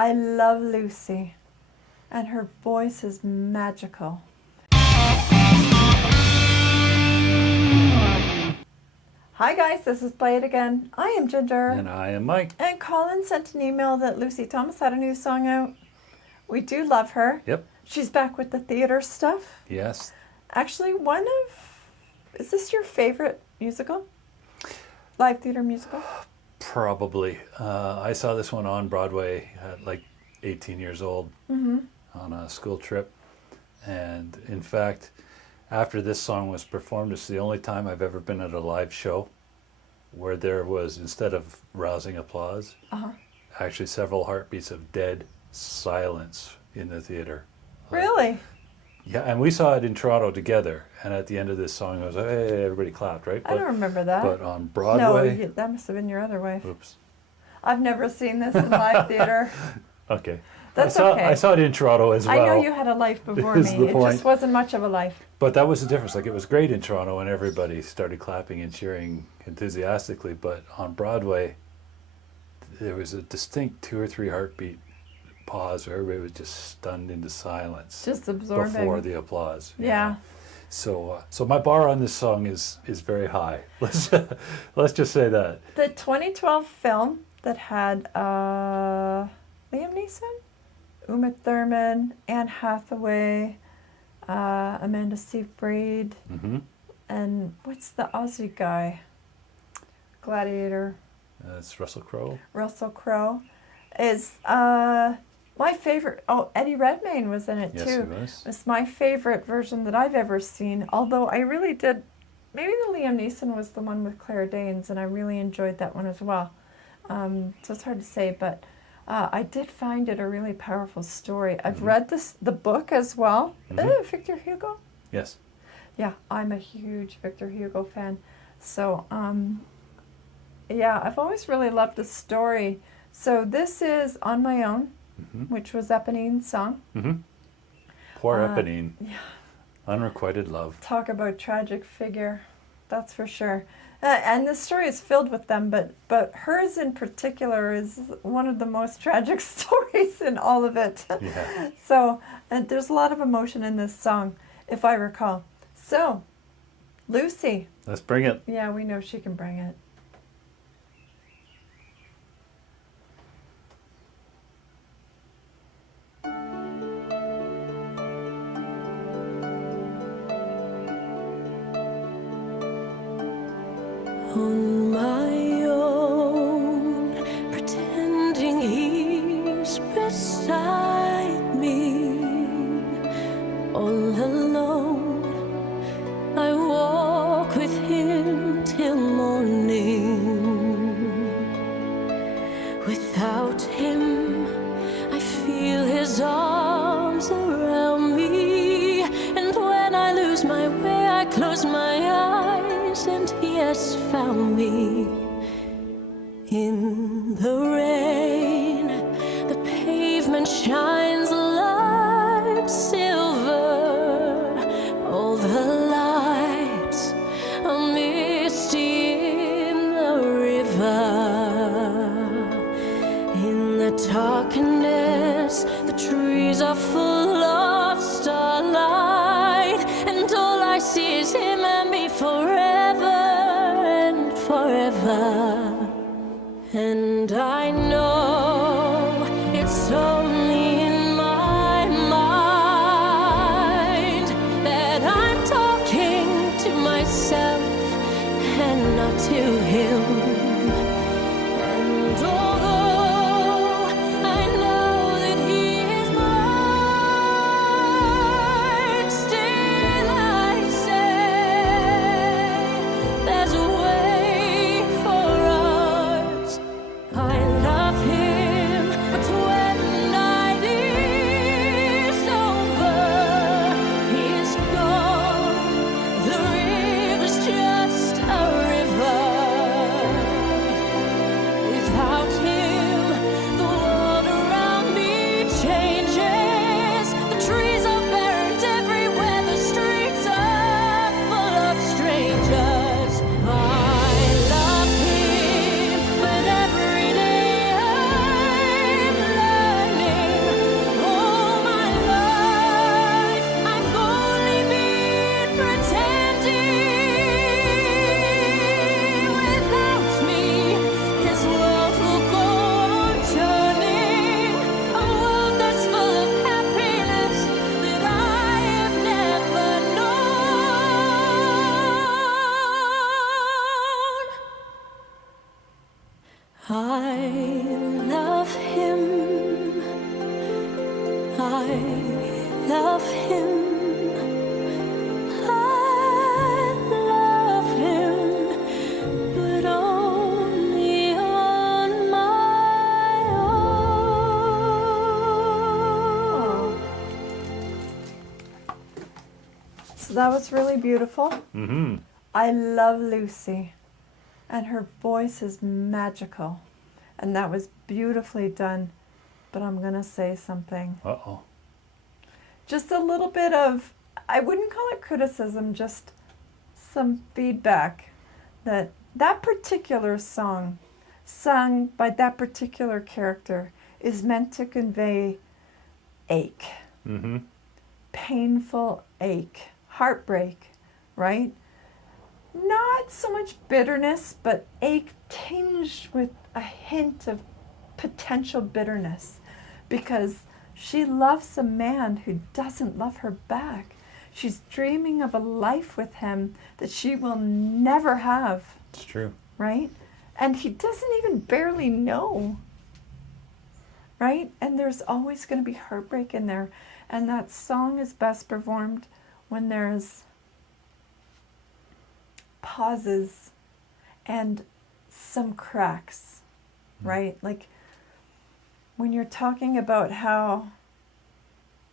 I love Lucy, and her voice is magical. Hi guys, this is Play It Again. I am Ginger. And I am Mike. And Colin sent an email that Lucy Thomas had a new song out. We do love her. Yep. She's back with the theater stuff. Yes. Actually, is this your favorite musical? Live theater musical? Probably. I saw this one on Broadway at like 18 years old on a school trip. And in fact, after this song was performed, it's the only time I've ever been at a live show where there was, instead of rousing applause, actually several heartbeats of dead silence in the theater. Really? Yeah, and we saw it in Toronto together. And at the end of this song, it was like, hey, everybody clapped, right? I don't remember that. But on Broadway... No, that must have been your other way. Oops. I've never seen this in live theater. Okay. That's okay. I okay. saw it in Toronto as well. I know you had a life before me. It just wasn't much of a life. But that was the difference. Like, it was great in Toronto and everybody started clapping and cheering enthusiastically. But on Broadway, there was a distinct 2 or 3 heartbeat pause where everybody was just stunned into silence. Just absorbing. Before the applause. Yeah. So my bar on this song is very high. Let's just say that. The 2012 film that had Liam Neeson, Uma Thurman, Anne Hathaway, Amanda Seyfried, and what's the Aussie guy? Gladiator. It's Russell Crowe. Russell Crowe is my favorite. Oh, Eddie Redmayne was in it too. Yes, he was. It's my favorite version that I've ever seen. Although I really did, maybe the Liam Neeson was the one with Claire Danes, and I really enjoyed that one as well. So it's hard to say, but I did find it a really powerful story. I've read the book as well. Victor Hugo? Yes. Yeah, I'm a huge Victor Hugo fan. So, yeah, I've always really loved the story. So this is On My Own, which was Eponene's song. Poor Eponene. Yeah. Unrequited love. Talk about tragic figure, that's for sure. And the story is filled with them, but hers in particular is one of the most tragic stories in all of it. Yeah. So there's a lot of emotion in this song, if I recall. So, Lucy. Let's bring it. Yeah, we know she can bring it. On my own, pretending he's beside me, all alone, I walk with him till morning. Without him, I feel his arms around me, and when I lose my way, I close my eyes, and he has found me. In the rain, the pavement shines like silver. All the lights are misty in the river. In the darkness, the trees are full of starlight, and all I see is him and me forever. Forever, and I know it's only in my mind that I'm talking to myself and not to him. And although I know that he is mine, still I say there's a I love him. I love him, but only on my own. So that was really beautiful. Mm-hmm. I love Lucy, and her voice is magical, and that was beautifully done. But I'm gonna say something. Uh-oh. Just a little bit of, I wouldn't call it criticism, just some feedback that that particular song, sung by that particular character, is meant to convey ache, Mm-hmm. painful ache, heartbreak, right? Not so much bitterness, but ache tinged with a hint of potential bitterness, because she loves a man who doesn't love her back. She's dreaming of a life with him that she will never have, It's true. right? And he doesn't even barely know, right? And there's always going to be heartbreak in there. And that song is best performed when there's pauses and some cracks, right? Like when you're talking about how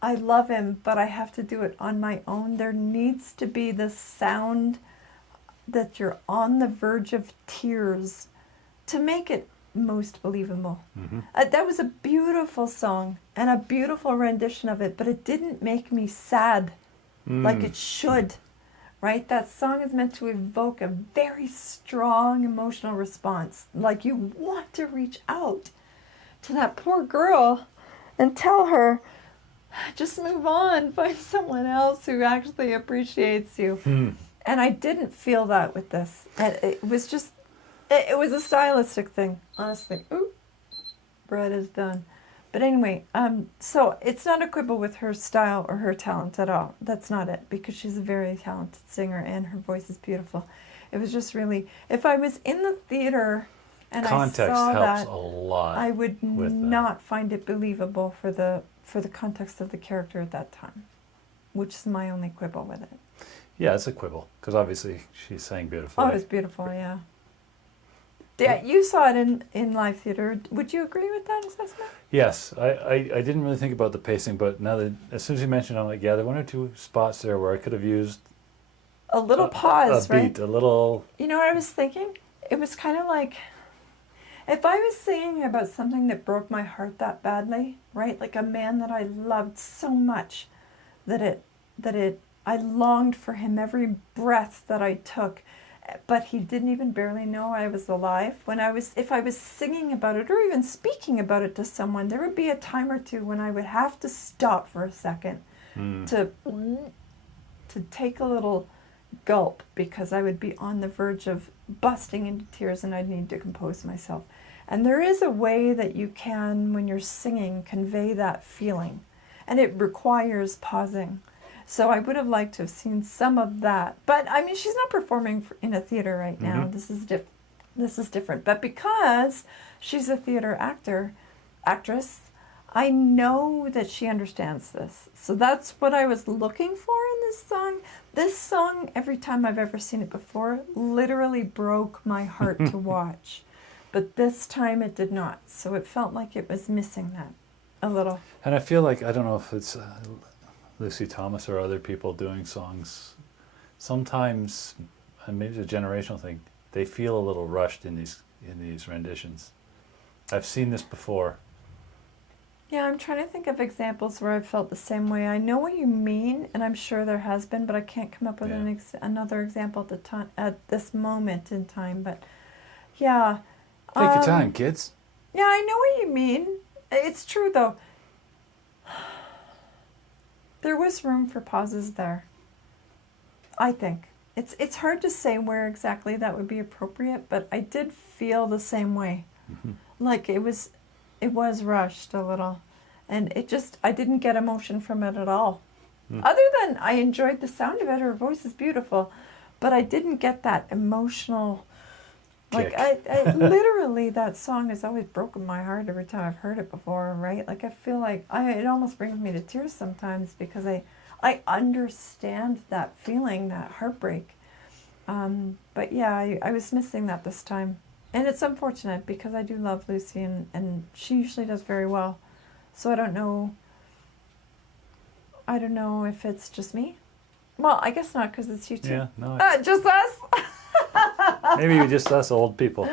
I love him, but I have to do it on my own, there needs to be the sound that you're on the verge of tears to make it most believable. Mm-hmm. That was a beautiful song and a beautiful rendition of it, but it didn't make me sad like it should, right? That song is meant to evoke a very strong emotional response. Like you want to reach out to that poor girl and tell her, just move on, find someone else who actually appreciates you. And I didn't feel that with this. And it was just, it was a stylistic thing, honestly. Ooh, bread is done. But anyway, so it's not a quibble with her style or her talent at all. That's not it, because she's a very talented singer and her voice is beautiful. It was just really, if I was in the theater and Context I saw helps that, a lot. I would with that. not find it believable for the context of the character at that time, which is my only quibble with it. Yeah, it's a quibble, because obviously she sang beautifully. Oh, it was beautiful, yeah. Yeah, you saw it in live theater. Would you agree with that assessment? Yes, I didn't really think about the pacing, but now that as soon as you mentioned it, I'm like, yeah, there were one or two spots there where I could have used A little pause, a right? beat, a little. You know what I was thinking? It was kind of like, if I was singing about something that broke my heart that badly, right? Like a man that I loved so much that I longed for him every breath that I took, but he didn't even barely know I was alive. If I was singing about it or even speaking about it to someone, there would be a time or two when I would have to stop for a second to take a little gulp, because I would be on the verge of busting into tears and I'd need to compose myself. And there is a way that you can, when you're singing, convey that feeling, and it requires pausing. So I would have liked to have seen some of that. But I mean, she's not performing in a theater right now. Mm-hmm. This is different. But because she's a theater actress, I know that she understands this. So that's what I was looking for in this song. This song, every time I've ever seen it before, literally broke my heart to watch. But this time it did not. So it felt like it was missing that a little. And I feel like, I don't know if it's Lucy Thomas or other people doing songs, sometimes, and maybe it's a generational thing, they feel a little rushed in these renditions. I've seen this before. Yeah, I'm trying to think of examples where I've felt the same way. I know what you mean, and I'm sure there has been, but I can't come up with another example at this moment in time. But yeah, Take your time, kids. Yeah, I know what you mean. It's true though. There was room for pauses there, I think. It's hard to say where exactly that would be appropriate, but I did feel the same way. Mm-hmm. Like it was rushed a little, and I didn't get emotion from it at all. Other than I enjoyed the sound of it, her voice is beautiful, but I didn't get that emotional Like, kick. I literally, that song has always broken my heart every time I've heard it before, right? Like, I feel like it almost brings me to tears sometimes because I understand that feeling, that heartbreak. But yeah, I was missing that this time. And it's unfortunate because I do love Lucy and she usually does very well. So I don't know if it's just me. Well, I guess not because it's you two. Yeah, no, Just us? maybe just us old people.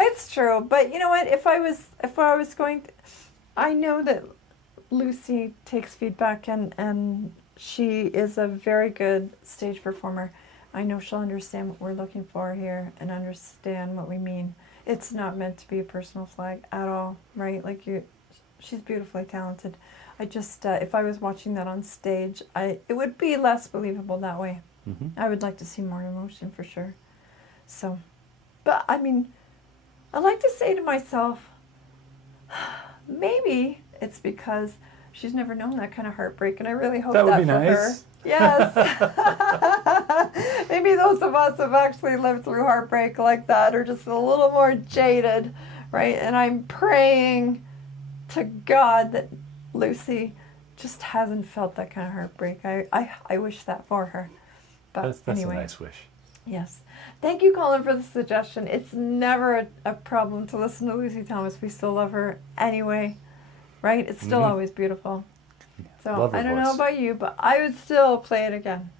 It's true, but you know what? If I was going, I know that Lucy takes feedback and she is a very good stage performer. I know she'll understand what we're looking for here and understand what we mean. It's not meant to be a personal flag at all, right? Like she's beautifully talented. I just, if I was watching that on stage, it would be less believable that way. Mm-hmm. I would like to see more emotion for sure. So, but I mean, I like to say to myself, maybe it's because she's never known that kind of heartbreak, and I really hope That would be for nice. her. Yes. Maybe those of us have actually lived through heartbreak like that are just a little more jaded, right? And I'm praying to God that Lucy just hasn't felt that kind of heartbreak. I wish that for her. But That's anyway. a nice wish. Yes. Thank you, Colin, for the suggestion. It's never a problem to listen to Lucy Thomas. We still love her anyway, right? It's still always beautiful. So Love her I don't know voice. about you, but I would still play it again.